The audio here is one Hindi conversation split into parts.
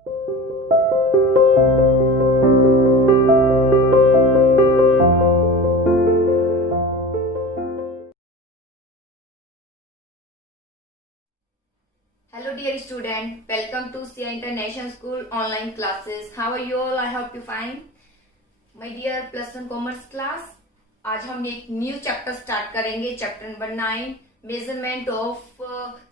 Hello dear student, welcome to Sia International School online classes. How are you all? I hope you fine. My dear plus 1 commerce class, आज हम एक न्यू चैप्टर स्टार्ट करेंगे, chapter number 9 measurement of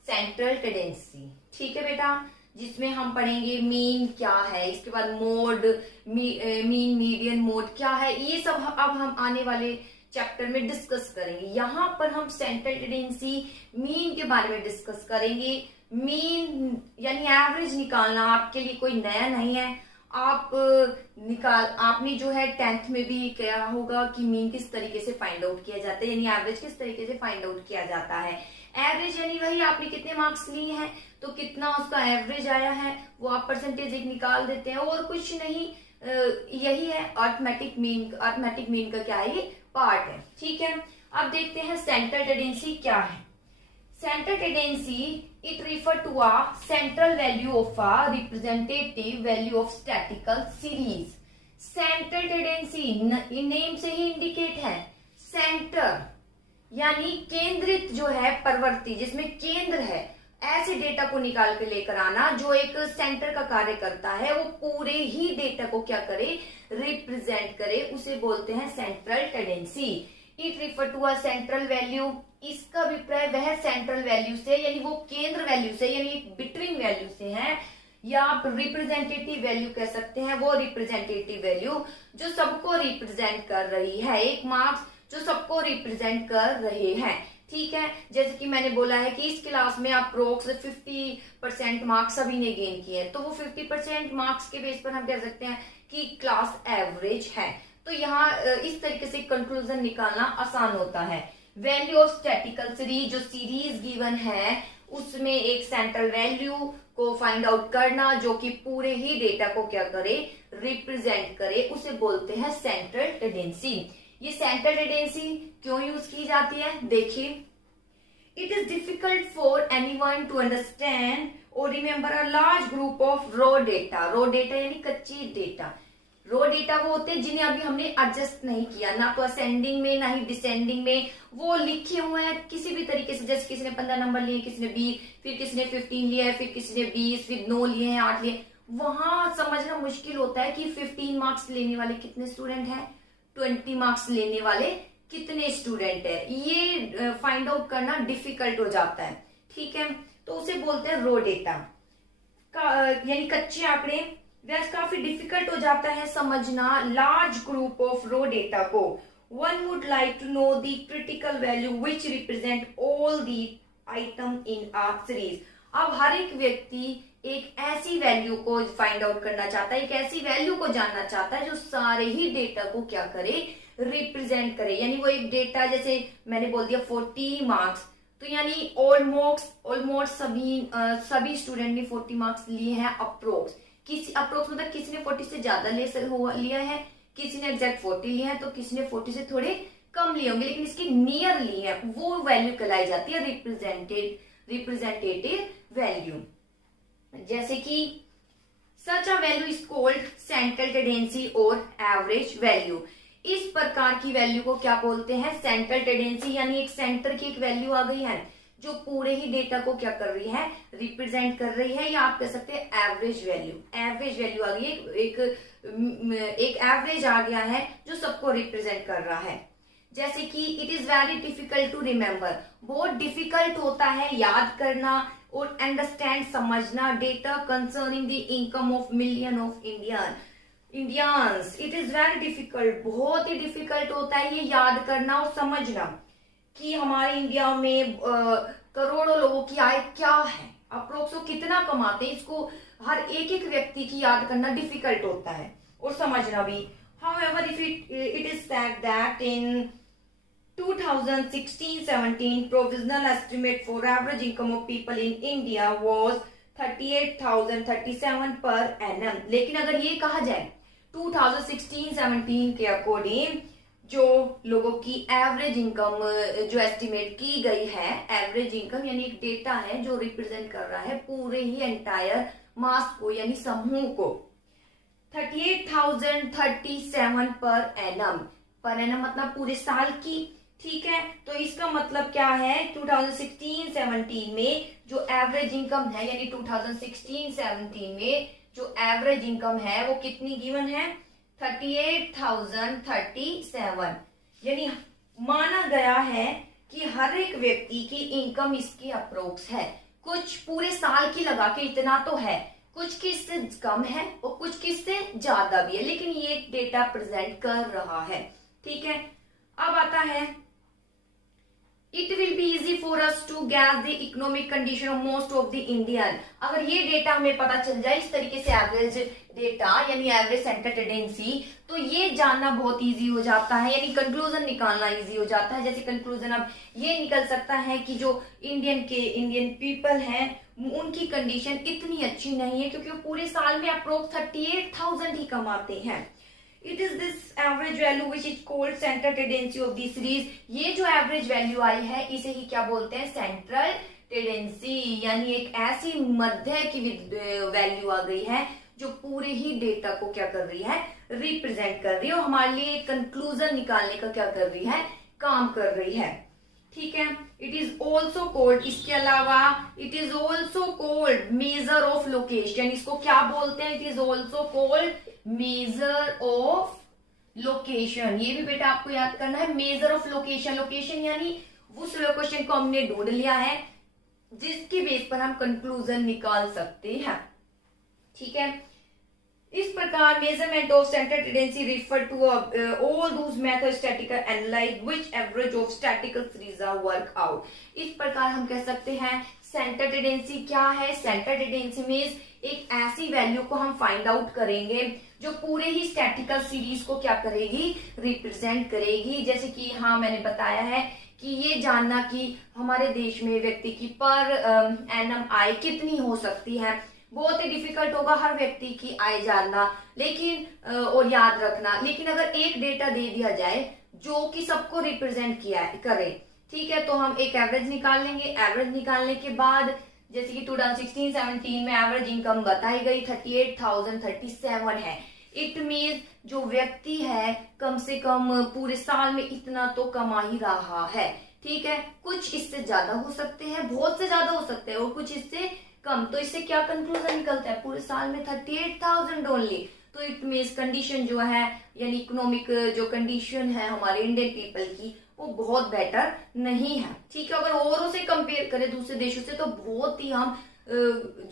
central tendency. ठीक है बेटा, जिसमें हम पढ़ेंगे मीन क्या है, इसके बाद मोड, मीन, मीडियन, मोड क्या है, ये सब अब हम आने वाले चैप्टर में डिस्कस करेंगे। यहाँ पर हम सेंट्रल टेंडेंसी मीन के बारे में डिस्कस करेंगे। मीन यानी एवरेज निकालना आपके लिए कोई नया नहीं है। आपने जो है 10th में भी क्या होगा कि मीन किस तरीके से फाइंड आउट किया जाता है, यानी एवरेज किस तरीके से फाइंड आउट किया जाता है। एवरेज यानी वही आपने कितने मार्क्स लिए हैं तो कितना उसका एवरेज आया है वो आप परसेंटेज एक निकाल देते हैं, और कुछ नहीं, यही है अर्थमेटिक मीन। अर्थमेटिक मीन का क्या है, ये पार्ट है। ठीक है, अब देखते हैं सेंट्रल टेंडेंसी क्या है। Central tendency, it refer to a central value of a representative value of statistical series. Central tendency name से ही इंडिकेट है, सेंटर यानी केंद्रित जो है प्रवृत्ति, जिसमें केंद्र है, ऐसे डेटा को निकाल के लेकर आना जो एक सेंटर का कार्य करता है, वो पूरे ही डेटा को क्या करे, रिप्रेजेंट करे, उसे बोलते हैं central tendency. It refer to a central value, इसका अभिप्राय वह सेंट्रल वैल्यू से यानी वो केंद्र वैल्यू से यानी बिटवीन वैल्यू से है, या आप रिप्रेजेंटेटिव वैल्यू कह सकते हैं। वो रिप्रेजेंटेटिव वैल्यू जो सबको रिप्रेजेंट कर रही है, एक मार्क्स जो सबको रिप्रेजेंट कर रहे हैं। ठीक है, जैसे कि मैंने बोला है कि इस क्लास में अप्रोक्स 50% मार्क्स सभी ने गेन किए हैं, तो वो 50% मार्क्स के बेस पर हम कह सकते हैं कि क्लास एवरेज है। तो यहाँ इस तरीके से कंक्लूजन निकालना आसान होता है। वैल्यू ऑफ स्टैटिस्टिकल सीरीज, जो सीरीज गिवन है उसमें एक सेंट्रल वैल्यू को फाइंड आउट करना जो कि पूरे ही डेटा को क्या करे, रिप्रेजेंट करे, उसे बोलते हैं सेंट्रल टेंडेंसी। ये सेंट्रल टेंडेंसी क्यों यूज की जाती है, देखिए। It is difficult for anyone to understand और remember a large group of raw data. Raw data यानी कच्ची डेटा। रो डेटा वो होते हैं जिन्हें अभी हमने एडजस्ट नहीं किया, ना तो असेंडिंग में ना ही डिसेंडिंग में, वो लिखे हुए हैं किसी भी तरीके से। जैसे किसी ने 15 नंबर लिए, किसी ने 20, फिर किसी ने 15 लिया है, फिर किसी ने 20, फिर 9 लिए हैं, 8 लिए। वहां समझना मुश्किल होता है कि 15 मार्क्स लेने वाले कितने स्टूडेंट हैं, 20 मार्क्स लेने वाले कितने स्टूडेंट है, ये फाइंड आउट करना डिफिकल्ट हो जाता है। ठीक है, तो उसे बोलते हैं रो डेटा यानी कच्चे आंकड़े। वैसे काफी डिफिकल्ट हो जाता है समझना large group of raw data को। One would like to know the critical value which represent all the item in a series. अब हर एक व्यक्ति एक ऐसी वैल्यू को फाइंड आउट करना चाहता है, एक ऐसी वैल्यू को जानना चाहता है जो सारे ही डेटा को क्या करे, रिप्रेजेंट करे। यानी वो एक डेटा, जैसे मैंने बोल दिया 40 मार्क्स, तो यानी ऑलमोस्ट सभी स्टूडेंट ने 40 मार्क्स लिए हैं अप्रोक्स। किसी अप्रोक्स मतलब किसी ने 40 से ज्यादा लिया है, किसी ने एग्जैक्ट 40 लिया है, तो किसी ने 40 से थोड़े कम लिए होंगे, लेकिन इसके नियर लिए है, वो वैल्यू कहलाई जाती है रिप्रेजेंटेटिव वैल्यू। जैसे कि such a value is called central tendency और एवरेज वैल्यू। इस प्रकार की वैल्यू को क्या बोलते हैं, सेंट्रल टेंडेंसी, यानी एक सेंटर की एक वैल्यू आ गई है जो पूरे ही डेटा को क्या कर रही है, रिप्रेजेंट कर रही है, या आप कह सकते हैं एवरेज वैल्यू। एवरेज वैल्यू आ गई है, एक एवरेज आ गया है जो सबको रिप्रेजेंट कर रहा है। जैसे कि it is very difficult to remember, बहुत डिफिकल्ट होता है याद करना और अंडरस्टैंड समझना data concerning the income of million of Indians. It is very difficult, बहुत ही डिफिकल्ट होता है ये याद करना और समझना कि हमारे इंडिया में करोड़ों लोगों की आय क्या है, अप्रोक्स वो कितना कमाते हैं, इसको हर एक व्यक्ति की याद करना डिफिकल्ट होता है और समझना भी। However, if it is said that in 2016-17 provisional estimate for average income of people in India was 38,037 per annum। लेकिन अगर ये कहा जाए 2016-17 के अकॉर्डिंग जो लोगों की एवरेज इनकम जो एस्टिमेट की गई है, एवरेज इनकम यानी एक डेटा है जो रिप्रेजेंट कर रहा है पूरे ही एंटायर मास को यानी समूह को 38,037 पर एनम मतलब पूरे साल की। ठीक है, तो इसका मतलब क्या है, 2016-17 में जो एवरेज इनकम है यानी 2016-17 में जो एवरेज इनकम है वो कितनी गिवन है, 38,037। यानी माना गया है कि हर एक व्यक्ति की इनकम इसकी अप्रोक्स है, कुछ पूरे साल की लगा के इतना तो है, कुछ किससे कम है और कुछ किससे ज्यादा भी है, लेकिन ये डेटा प्रेजेंट कर रहा है। ठीक है, अब आता है It will be easy for us to gauge the economic condition of most of the Indian। अगर ये डेटा हमें पता चल जाए इस तरीके से एवरेज डेटा यानी एवरेज सेंटर टेंडेंसी, तो ये जानना बहुत इजी हो जाता है, यानी कंक्लूजन निकालना इजी हो जाता है। जैसे कंक्लूजन अब ये निकल सकता है कि जो इंडियन पीपल हैं उनकी कंडीशन इतनी अच्छी नहीं है, क्योंकि वो पूरे साल में अप्रोक्स 38,000 ही कमाते हैं। It is this average value which is called center tendency of the series। ये जो एवरेज वैल्यू आई है इसे ही क्या बोलते हैं, सेंट्रल टेंडेंसी, यानी एक ऐसी मध्य की वैल्यू आ गई है जो पूरे ही डेटा को क्या कर रही है, रिप्रेजेंट कर रही है और हमारे लिए कंक्लूजन निकालने का क्या कर रही है, काम कर रही है। ठीक है, इट इज ऑल्सो कोल्ड, इसके अलावा it is also cold measure of location. इसको क्या बोलते हैं, it is also cold measure of location. ये भी बेटा आपको याद करना है, मेजर ऑफ लोकेशन। लोकेशन यानी उस लोकेशन को हमने ढूंढ लिया है जिसके बेस पर हम कंक्लूजन निकाल सकते हैं। ठीक है, इस प्रकार measurement of centre tendency refer to all those method statical analyse which average of statical series are work out. इस प्रकार हम कह सकते हैं सेंटर टेंडेंसी क्या है, सेंटर टेंडेंसी मींस एक ऐसी वैल्यू को हम फाइंड आउट करेंगे जो पूरे ही स्टैटिकल सीरीज को क्या करेगी, रिप्रेजेंट करेगी। जैसे कि यहाँ मैंने बताया है कि ये जानना कि हमारे देश में व्यक्ति की पर एनम आय कितनी हो सकती है, बहुत ही डिफिकल्ट होगा हर व्यक्ति की आय जानना, लेकिन और याद रखना। लेकिन अगर एक डेटा दे दिया जाए जो कि सबको रिप्रेजेंट किया करे, ठीक है, तो हम एक एवरेज निकाल लेंगे। एवरेज निकालने के बाद जैसे कि 2016-17 में एवरेज इनकम बताई गई 38,037 है। इट मीन जो व्यक्ति है कम से कम पूरे साल में इतना तो कमा ही रहा है। ठीक है, कुछ इससे ज्यादा हो सकते हैं, बहुत से ज्यादा हो सकते हैं और कुछ इससे कम। तो इससे क्या कंक्लूजन निकलता है, पूरे साल में 38,000 ओनली। तो इट मीन्स कंडीशन जो है यानी इकोनॉमिक जो कंडीशन है हमारे इंडियन पीपल की वो बहुत बेटर नहीं है। ठीक है, अगर औरों से कंपेयर करें दूसरे देशों से तो बहुत ही हम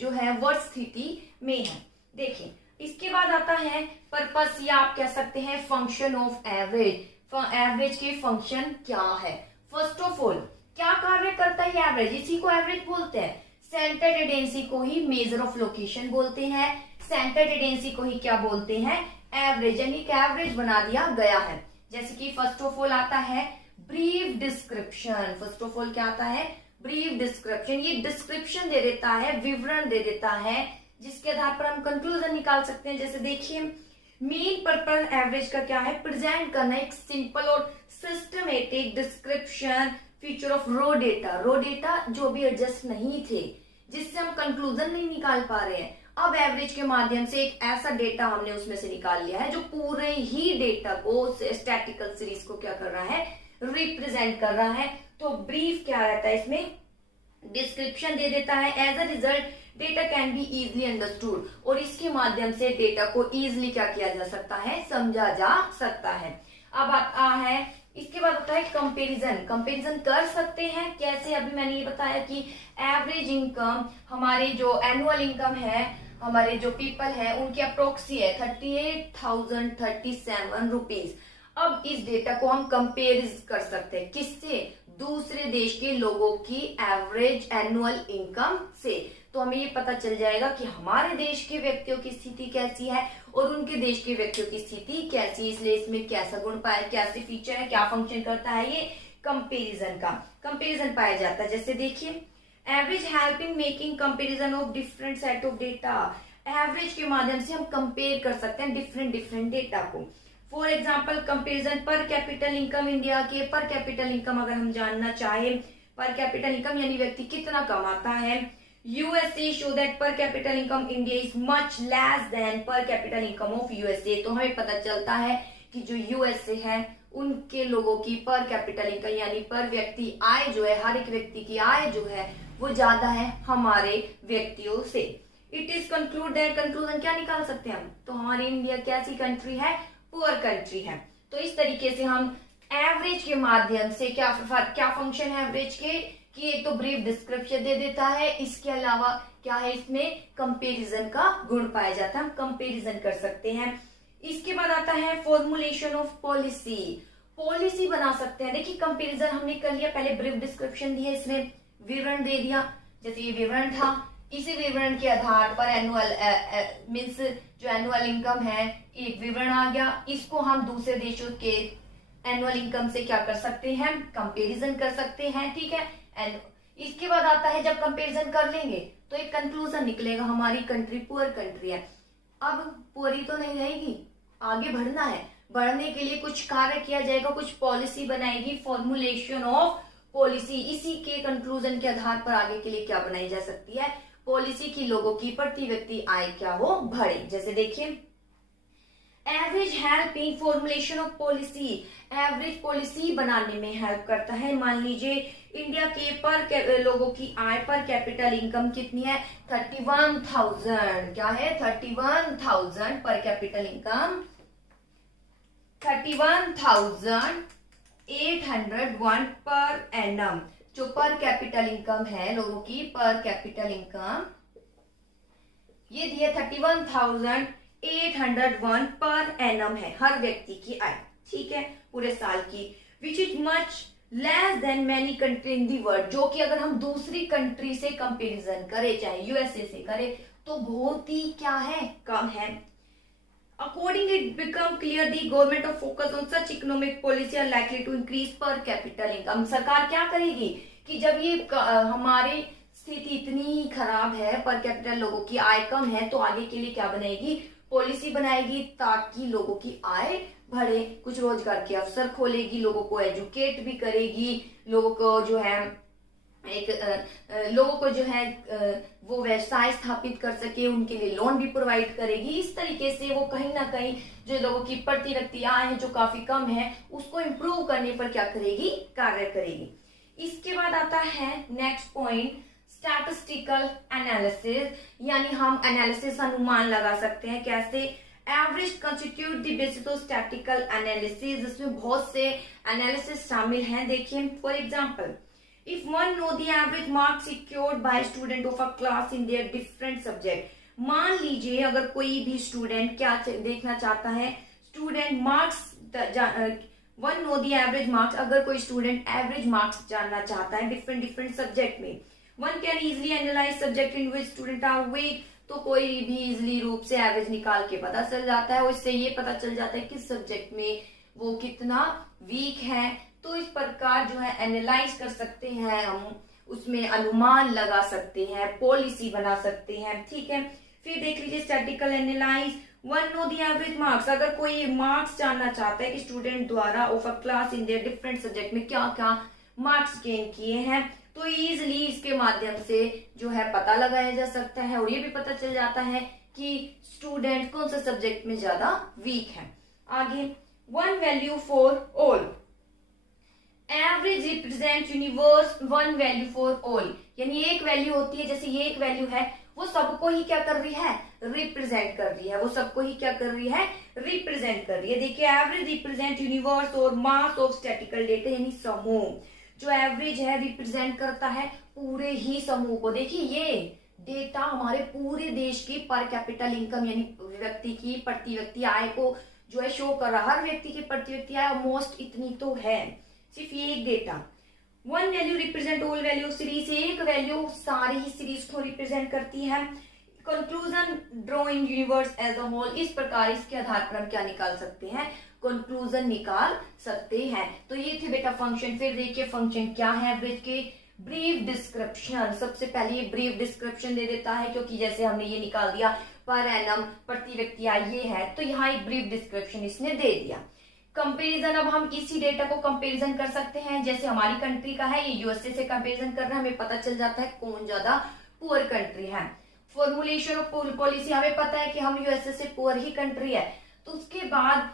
जो है वर्स्ट स्थिति में है। देखिए, इसके बाद आता है पर्पस या आप कह सकते हैं फंक्शन ऑफ एवरेज। एवरेज के फंक्शन क्या है, फर्स्ट ऑफ ऑल क्या कार्य करता है एवरेज, इसी को एवरेज बोलते हैं। सेंटर टेंडेंसी को ही मेजर ऑफ लोकेशन बोलते हैं, सेंटर टेंडेंसी को ही क्या बोलते हैं, एवरेज, यानी कि एवरेज बना दिया गया है। जैसे कि फर्स्ट ऑफ ऑल आता है brief description. First of all क्या आता है, ब्रीफ डिस्क्रिप्शन। ये डिस्क्रिप्शन दे देता है, विवरण दे देता है, जिसके आधार पर हम कंक्लूजन निकाल सकते हैं। जैसे देखिए, मेन पर्पस एवरेज का क्या है, प्रेजेंट करना एक सिंपल और systematic description feature of raw data. Raw data जो भी एडजस्ट नहीं थे, जिससे हम कंक्लूजन नहीं निकाल पा रहे हैं, अब एवरेज के माध्यम से एक ऐसा डेटा हमने उसमें से निकाल लिया है जो पूरे ही डेटा को स्टैटिकल सीरीज को क्या कर रहा है, रिप्रेजेंट कर रहा है। तो ब्रीफ क्या रहता है, इसमें डिस्क्रिप्शन दे देता है। As a result data can be easily understood, और इसके माध्यम से डेटा को इजिली क्या किया जा सकता है, समझा जा सकता है। अब आता है इसके बाद होता है कंपैरिजन। कंपैरिजन कर सकते हैं कैसे, अभी मैंने ये बताया कि एवरेज इनकम हमारे जो एनुअल इनकम है हमारे जो पीपल है उनकी अप्रोक्सी है 38,037 रुपीज। अब इस डेटा को हम कंपेयर कर सकते हैं किससे, दूसरे देश के लोगों की एवरेज एनुअल इनकम से। तो हमें ये पता चल जाएगा कि हमारे देश के व्यक्तियों की स्थिति कैसी है और उनके देश के व्यक्तियों की स्थिति कैसी है। इसलिए इसमें कैसा गुण पाया, कैसे फीचर है, क्या फंक्शन करता है, ये कंपैरिजन का कंपैरिजन पाया जाता है। जैसे देखिए, average help in making comparison of different set of data. Average के माध्यम से हम कंपेयर कर सकते हैं डिफरेंट डेटा को। फॉर एग्जाम्पल कंपेरिजन पर कैपिटल इनकम, इंडिया के पर कैपिटल इनकम अगर हम जानना चाहें, पर कैपिटल इनकम यानी व्यक्ति कितना कमाता है, यूएसए शो दैट पर capital income India is much less than पर कैपिटल इनकम ऑफ यूएसए। तो हमें पता चलता है कि जो यूएसए है उनके लोगों की पर कैपिटल इनकम यानी पर व्यक्ति आय जो है, हर एक व्यक्ति की आय जो है वो ज्यादा है हमारे व्यक्तियों से। It is conclude that, conclusion क्या निकाल सकते हैं हम, तो हमारी इंडिया कैसी कंट्री है, पुअर कंट्री है। तो इस तरीके से हम एवरेज के माध्यम से क्या फंक्शन है एवरेज के कि एक तो ब्रीफ डिस्क्रिप्शन दे देता है, इसके अलावा क्या है इसमें कंपैरिजन का गुण पाया जाता है, हम कंपैरिजन कर सकते हैं। इसके बाद आता है फॉर्मुलेशन ऑफ पॉलिसी, पॉलिसी बना सकते हैं। देखिए कंपैरिजन हमने कर लिया, पहले ब्रीफ डिस्क्रिप्शन दिया, इसमें विवरण दे दिया, जैसे ये विवरण था, इसी विवरण के आधार पर एनुअल मीन्स जो एनुअल इनकम है एक विवरण आ गया, इसको हम दूसरे देशों के एनुअल इनकम से क्या कर सकते हैं, कंपैरिजन कर सकते हैं, ठीक है। एंड इसके बाद आता है जब कंपैरिजन कर लेंगे तो एक कंक्लूजन निकलेगा, हमारी कंट्री पुअर कंट्री है। अब पुअर ही तो नहीं रहेगी, आगे बढ़ना है, बढ़ने के लिए कुछ कार्य किया जाएगा, कुछ पॉलिसी बनाएगी, फॉर्मुलेशन ऑफ पॉलिसी, इसी के कंक्लूजन के आधार पर आगे के लिए क्या बनाई जा सकती है पॉलिसी की, लोगों की प्रति व्यक्ति आय क्या हो बढ़े। जैसे देखिए average help in formulation of policy, average policy बनाने में हेल्प करता है। मान लीजिए इंडिया के लोगों की आय पर कैपिटल इनकम कितनी है, 31,000, क्या है 31,000 पर कैपिटल इनकम 31,801 पर एनम। जो पर कैपिटल इनकम है लोगों की, पर कैपिटल इनकम ये दिए 31,801 पर एनम है हर व्यक्ति की आय, ठीक है, पूरे साल की, which is much less than many country in the world, जो कि अगर हम दूसरी कंट्री से कंपैरिजन करें, चाहे यूएसए से करें, तो बहुत ही क्या है, कम है। According it become clear the government of focus on such economic policy are likely to increase per capital income। सरकार क्या करेगी कि जब ये हमारी स्थिति इतनी खराब है, पर कैपिटल लोगों की आय कम है, तो आगे के लिए क्या बनाएगी, पॉलिसी बनाएगी ताकि लोगों की आय बढ़े, कुछ रोजगार के अवसर खोलेगी, लोगों को एजुकेट भी करेगी, लोगों को जो है लोगों को जो है वो व्यवसाय स्थापित कर सके, उनके लिए लोन भी प्रोवाइड करेगी। इस तरीके से वो कहीं ना कहीं जो लोगों की प्रति व्यक्ति आय है जो काफी कम है उसको इम्प्रूव करने पर क्या करेगी, कार्य करेगी। इसके बाद आता है नेक्स्ट पॉइंट स्टैटिस्टिकल एनालिसिस, यानी हम एनालिसिस अनुमान लगा सकते हैं। कैसे, average constitute the basis of statistical analysis, इसमें बहुत से एनालिसिस शामिल हैं। देखिए for example, if one know the average marks secured by student of a class in their different subject, मान लीजिए अगर कोई भी स्टूडेंट क्या देखना चाहता है, student marks, one know the average marks, अगर कोई स्टूडेंट एवरेज मार्क्स जानना चाहता है डिफरेंट सब्जेक्ट में, one can easily analyse subject in which student are weak, तो कोई भी इजिली रूप से एवरेज निकाल के पता चल जाता है, और इससे ये पता चल जाता है किस सब्जेक्ट में वो कितना वीक है। तो इस प्रकार जो है एनालाइज कर सकते हैं हम, उसमें अनुमान लगा सकते हैं, पॉलिसी बना सकते हैं, ठीक है। फिर देख लीजिए statistical analyse, one know the average marks, अगर कोई मार्क्स जानना चाहता है कि स्टूडेंट द्वारा of a class in their different subject में क्या क्या मार्क्स गेन किए हैं, तो इजिली इसके माध्यम से जो है पता लगाया जा सकता है, और ये भी पता चल जाता है कि स्टूडेंट कौन से सब्जेक्ट में ज्यादा वीक है। आगे, one value for all, average represent universe one value for all, यानी एक वैल्यू होती है, जैसे ये एक वैल्यू है वो सबको ही क्या कर रही है, रिप्रेजेंट कर रही है, वो सबको ही क्या कर रही है, रिप्रेजेंट कर रही है। देखिए एवरेज रिप्रेजेंट यूनिवर्स और मास ऑफ स्टैटिस्टिकल डेटा, यानी समूह, जो एवरेज है रिप्रेजेंट करता है पूरे ही समूह को। देखिए ये डेटा हमारे पूरे देश की पर कैपिटल इनकम यानी व्यक्ति की प्रति व्यक्ति आय को जो है शो कर रहा है, हर व्यक्ति की प्रति व्यक्ति आय ऑलमोस्ट इतनी तो है, सिर्फ ये एक data. One value represent all value series, एक वैल्यू सारी ही सीरीज को रिप्रेजेंट करती है। Conclusion draw in universe as a whole, इस प्रकार इसके आधार पर हम क्या निकाल सकते हैं, कंक्लूजन निकाल सकते हैं। तो ये थे बेटा फंक्शन। फिर देखिए फंक्शन क्या है एवरेज के, ब्रीफ डिस्क्रिप्शन, सबसे पहले ये ब्रीफ डिस्क्रिप्शन दे देता है, क्योंकि जैसे हमने ये निकाल दिया पर एनम प्रति व्यक्ति आय ये है, तो यहाँ एक ब्रीफ डिस्क्रिप्शन इसने दे दिया। कंपैरिजन, अब हम इसी डेटा को कंपैरिजन कर सकते हैं, जैसे हमारी कंट्री का है, ये यूएसए से कंपैरिजन कर रहा है, हमें पता चल जाता है कौन ज्यादा पुअर कंट्री है। फॉर्मुलेशन ऑफ पॉलिसी, हमें पता है कि हम यूएसए से पुअर ही कंट्री है, तो उसके बाद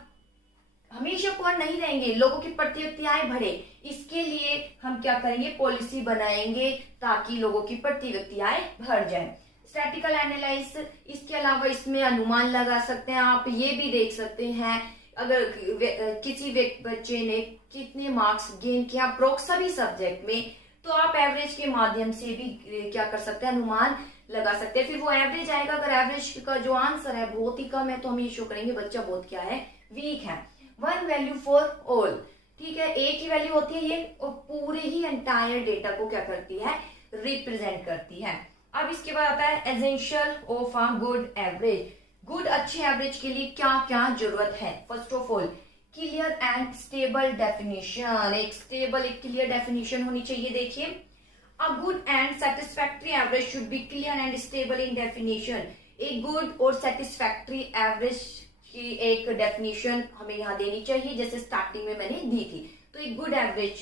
हमेशा पुअर नहीं रहेंगे, लोगों की प्रति आय बढ़े, इसके लिए हम क्या करेंगे, पॉलिसी बनाएंगे ताकि लोगों की प्रति आय बढ़ जाए। स्टैटिकल एनालिसिस, इसके अलावा इसमें अनुमान लगा सकते हैं आप, ये भी देख सकते हैं अगर किसी बच्चे ने कितने मार्क्स गेन किया अप्रोक्स सभी सब्जेक्ट में, तो आप एवरेज के माध्यम से भी क्या कर सकते हैं, अनुमान लगा सकते हैं। फिर वो एवरेज आएगा, अगर एवरेज का जो आंसर है बहुत ही कम है तो हम ये शो करेंगे बच्चा बहुत क्या है, वीक है। वन वैल्यू फॉर ऑल, ठीक है, एक ही वैल्यू होती है ये, और पूरे ही एंटायर डेटा को क्या करती है, रिप्रेजेंट करती है। अब इसके बाद आता है essential of a good average. Good अच्छे एवरेज के लिए क्या क्या जरूरत है। First of all clear and stable definition, एक स्टेबल एक क्लियर डेफिनेशन होनी चाहिए। देखिए, a good and satisfactory average should be clear and stable in definition. एक गुड और सेटिस्फैक्ट्री एवरेज की एक डेफिनेशन हमें यहाँ देनी चाहिए, जैसे स्टार्टिंग में मैंने दी थी। तो एक गुड एवरेज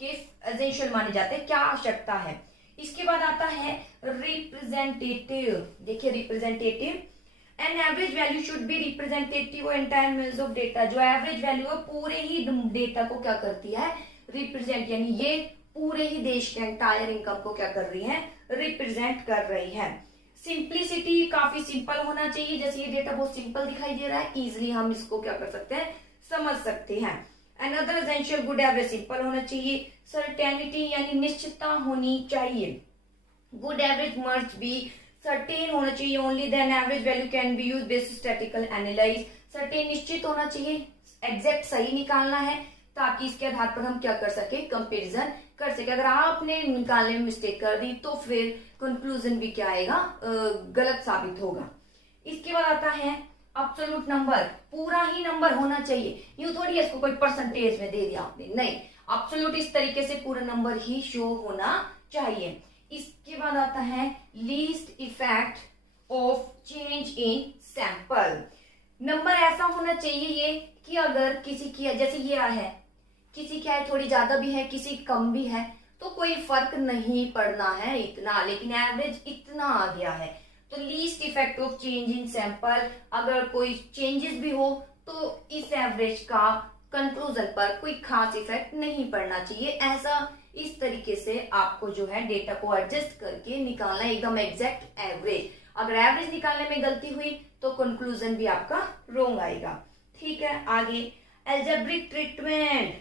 के एसेंशियल माने जाते हैं, क्या आवश्यकता है। इसके बाद आता है रिप्रेजेंटेटिव। देखिए representative, an average value should be representative entire mills of data. जो एवरेज वैल्यू है पूरे ही डेटा को क्या करती है, रिप्रेजेंट, यानी ये पूरे ही देश के एंटायर इनकम को क्या कर रही है, रिप्रेजेंट कर रही है। सिंप्लिसिटी, काफी सिंपल होना चाहिए, जैसे ये डेटा बहुत सिंपल दिखाई दे रहा है, इजिली हम इसको क्या कर सकते हैं, समझ सकते हैं। Another essential good average simple होना चाहिए। सर्टेनिटी यानी निश्चितता होनी चाहिए। Good average must be certain होना चाहिए, only then average value can be use based statical analyse. Certain निश्चित होना चाहिए, एग्जैक्ट सही निकालना है, ताकि इसके आधार पर हम क्या कर सके, कंपैरिजन कर सके। अगर आपने निकालने में मिस्टेक कर दी तो फिर कंक्लूजन भी क्या आएगा, गलत साबित होगा। इसके बाद आता है एब्सोल्यूट नंबर, पूरा ही नंबर होना चाहिए। यूं थोड़ी इसको कोई परसेंटेज में दे दिया आपने, नहीं, एब्सोल्यूट इस तरीके से पूरा नंबर ही शो होना चाहिए। इसके बाद आता है least effect of change in sample. Number ऐसा होना चाहिए ये कि अगर किसी की, जैसे ये है, किसी क्या है थोड़ी ज्यादा भी है, किसी कम भी है, तो कोई फर्क नहीं पड़ना है इतना, लेकिन एवरेज इतना आ गया है तो least effect of change in sample, अगर कोई चेंजेस भी हो तो इस एवरेज का कंक्लूजन पर कोई खास इफेक्ट नहीं पड़ना चाहिए। ऐसा इस तरीके से आपको जो है डेटा को एडजस्ट करके निकालना है, एकदम एग्जैक्ट एवरेज। अगर एवरेज निकालने में गलती हुई तो कंक्लूजन भी आपका रॉन्ग आएगा। ठीक है, आगे एल्जेब्रिक ट्रीटमेंट।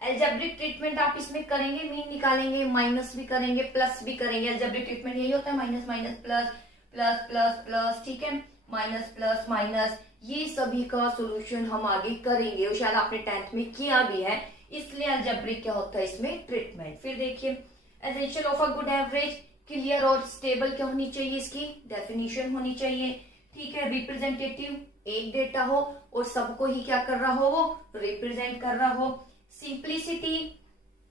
एल्जेब्रिक ट्रीटमेंट आप इसमें करेंगे, मीन निकालेंगे, माइनस भी करेंगे, प्लस भी करेंगे। एल्जेब्रिक ट्रीटमेंट यही होता है, minus minus plus, plus plus plus, ठीक है, माइनस प्लस माइनस, ये सभी का सोल्यूशन हम आगे करेंगे, और शायद आपने 10th में किया भी है, इसलिए एल्जेब्रिक क्या होता है इसमें, ट्रीटमेंट। फिर देखिए essential of a good average, clear और स्टेबल क्या होनी चाहिए, इसकी डेफिनेशन होनी चाहिए। ठीक है, रिप्रेजेंटेटिव, एक डेटा हो और सबको ही क्या कर रहा हो, वो रिप्रेजेंट कर रहा हो। सिंप्लिसिटी,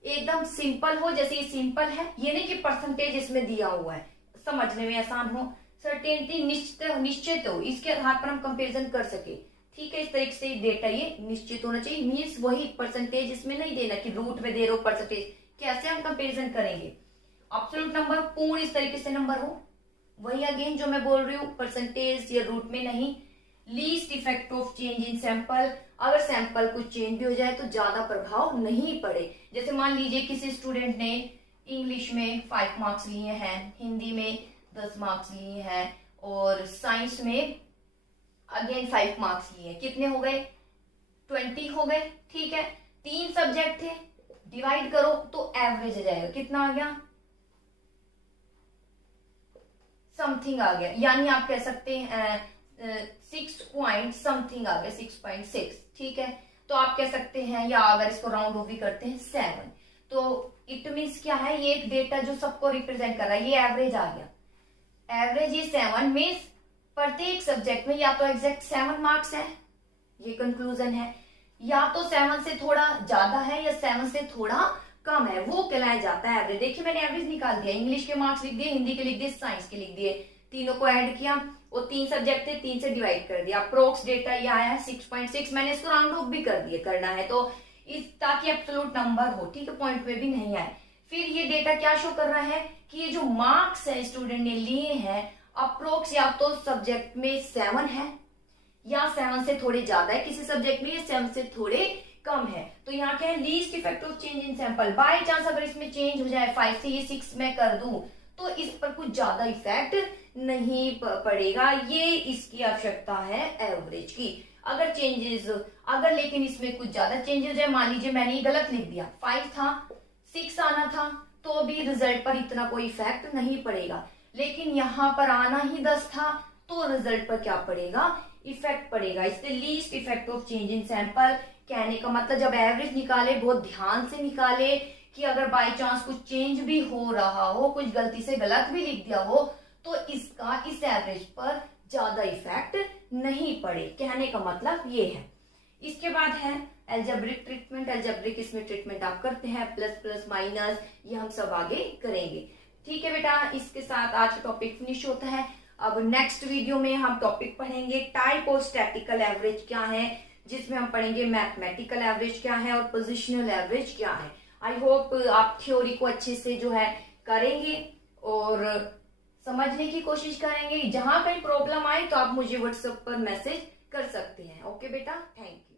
एकदम सिंपल हो, जैसे ये सिंपल है, ये नहीं कि परसेंटेज इसमें दिया हुआ है, समझने में आसान हो। सर्टेनिटी, निश्चित हो, इसके आधार पर हम कंपैरिजन कर सके। ठीक है, इस तरीके से डेटा ये निश्चित होना चाहिए, मीन्स वही परसेंटेज इसमें नहीं देना कि रूट में दे रहे हो परसेंटेज, कैसे हम कंपैरिजन करेंगे। एब्सोल्यूट नंबर, पूर्ण इस तरीके से नंबर हो, वही अगेन जो मैं बोल रही हूँ, परसेंटेज या रूट में नहीं। Least effect of change in sample, अगर सैंपल कुछ चेंज भी हो जाए तो ज्यादा प्रभाव नहीं पड़े। जैसे मान लीजिए किसी स्टूडेंट ने इंग्लिश में 5 मार्क्स लिए हैं, हिंदी में 10 मार्क्स लिए हैं, और साइंस में अगेन 5 मार्क्स लिए, कितने हो गए, 20 हो गए। ठीक है, 3 सब्जेक्ट थे, डिवाइड करो तो एवरेज आ जाएगा, कितना आ गया, समथिंग आ गया, यानी आप कह सकते हैं 6 पॉइंट समथिंग आ गया, 6.6। ठीक है, तो आप कह सकते हैं, या अगर इसको राउंड ऑफ भी करते हैं 7, तो इट मीन्स क्या है, ये एक डेटा जो सबको रिप्रेजेंट कर रहा है, ये एवरेज आ गया। एवरेज ये 7 मीन्स प्रत्येक सब्जेक्ट में या तो एग्जैक्ट 7 मार्क्स है, ये कंक्लूजन है, या तो 7 से थोड़ा ज्यादा है या 7 से थोड़ा कम है, वो कहलाया जाता है एवरेज। देखिए मैंने एवरेज निकाल दिया, इंग्लिश के मार्क्स लिख दिए, हिंदी के लिख दिए, साइंस के लिख दिए, तीनों को ऐड किया, वो 3 सब्जेक्ट थे, 3 से डिवाइड कर दिया, अप्रोक्स डेटा ये आया है 6.6, मैंने इसको राउंड ऑफ भी कर दिया, करना है तो इस, ताकि एब्सोल्यूट नंबर हो, ठीक है, पॉइंट में भी नहीं आए। फिर ये डेटा क्या शो कर रहा है कि ये जो मार्क्स है स्टूडेंट ने लिए हैं अप्रोक्स या तो सब्जेक्ट में 7 है या 7 से थोड़े ज्यादा है, किसी सब्जेक्ट में 7 से थोड़े कम है। तो यहाँ क्या है, least effect of change in sample, by chance अगर इसमें चेंज हो जाए 5 से ये 6 में कर दूं तो इस पर कुछ ज्यादा इफेक्ट नहीं पड़ेगा, ये इसकी आवश्यकता है एवरेज की। अगर चेंजेस अगर लेकिन इसमें कुछ ज्यादा चेंज हो जाए, मान लीजिए मैंने ये गलत लिख दिया, 5 था 6 आना था, तो भी रिजल्ट पर इतना कोई इफेक्ट नहीं पड़ेगा। लेकिन यहाँ पर आना ही 10 था तो रिजल्ट पर क्या पड़ेगा, इफेक्ट पड़ेगा। इससे least effect of change in sample कहने का मतलब जब एवरेज निकाले बहुत ध्यान से निकाले कि अगर बाय चांस कुछ चेंज भी हो रहा हो, कुछ गलती से गलत भी लिख दिया हो, तो इसका इस एवरेज पर ज्यादा इफेक्ट नहीं पड़े, कहने का मतलब ये है। इसके बाद है एल्जेब्रिक ट्रीटमेंट। एल्जेब्रिक इसमें ट्रीटमेंट आप करते हैं, प्लस प्लस माइनस, ये हम सब आगे करेंगे। ठीक है बेटा, इसके साथ आज का टॉपिक फिनिश होता है। अब नेक्स्ट वीडियो में हम टॉपिक पढ़ेंगे टाइप ऑफ स्टैटिकल एवरेज क्या है, जिसमें हम पढ़ेंगे मैथमेटिकल एवरेज क्या है और पोजिशनल एवरेज क्या है। आई होप आप थ्योरी को अच्छे से जो है करेंगे और समझने की कोशिश करेंगे। जहां कहीं प्रॉब्लम आए तो आप मुझे व्हाट्सएप पर मैसेज कर सकते हैं। ओके बेटा, थैंक यू।